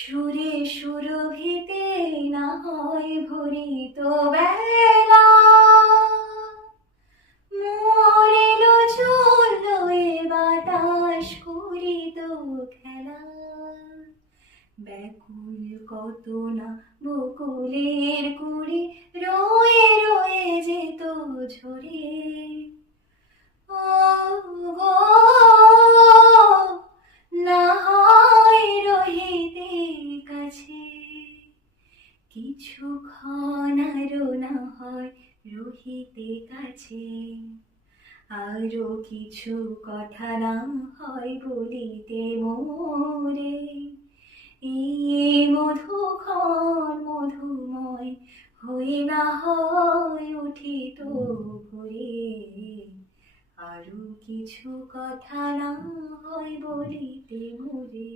সুরে সুরভিতে না হয় ভরিত বেলা, মোর এলো চললো এ বাতাস করিত খেলা। ব্যাকুল কত না বকুলের কুড়ি রয়ে রয়ে যেত ঝরে। ও গো না হয় রহিতে কাছে, কিছুক্ষণ আরো না হয় রহিতে কাছে, আরো কিছু কথা না হয় বলিতে মোরে। এই মধুক্ষণ মধুময় হয়ে না হয় উঠিত ভোরে, আরো কিছু কথা না হয় বলিতে মোরে।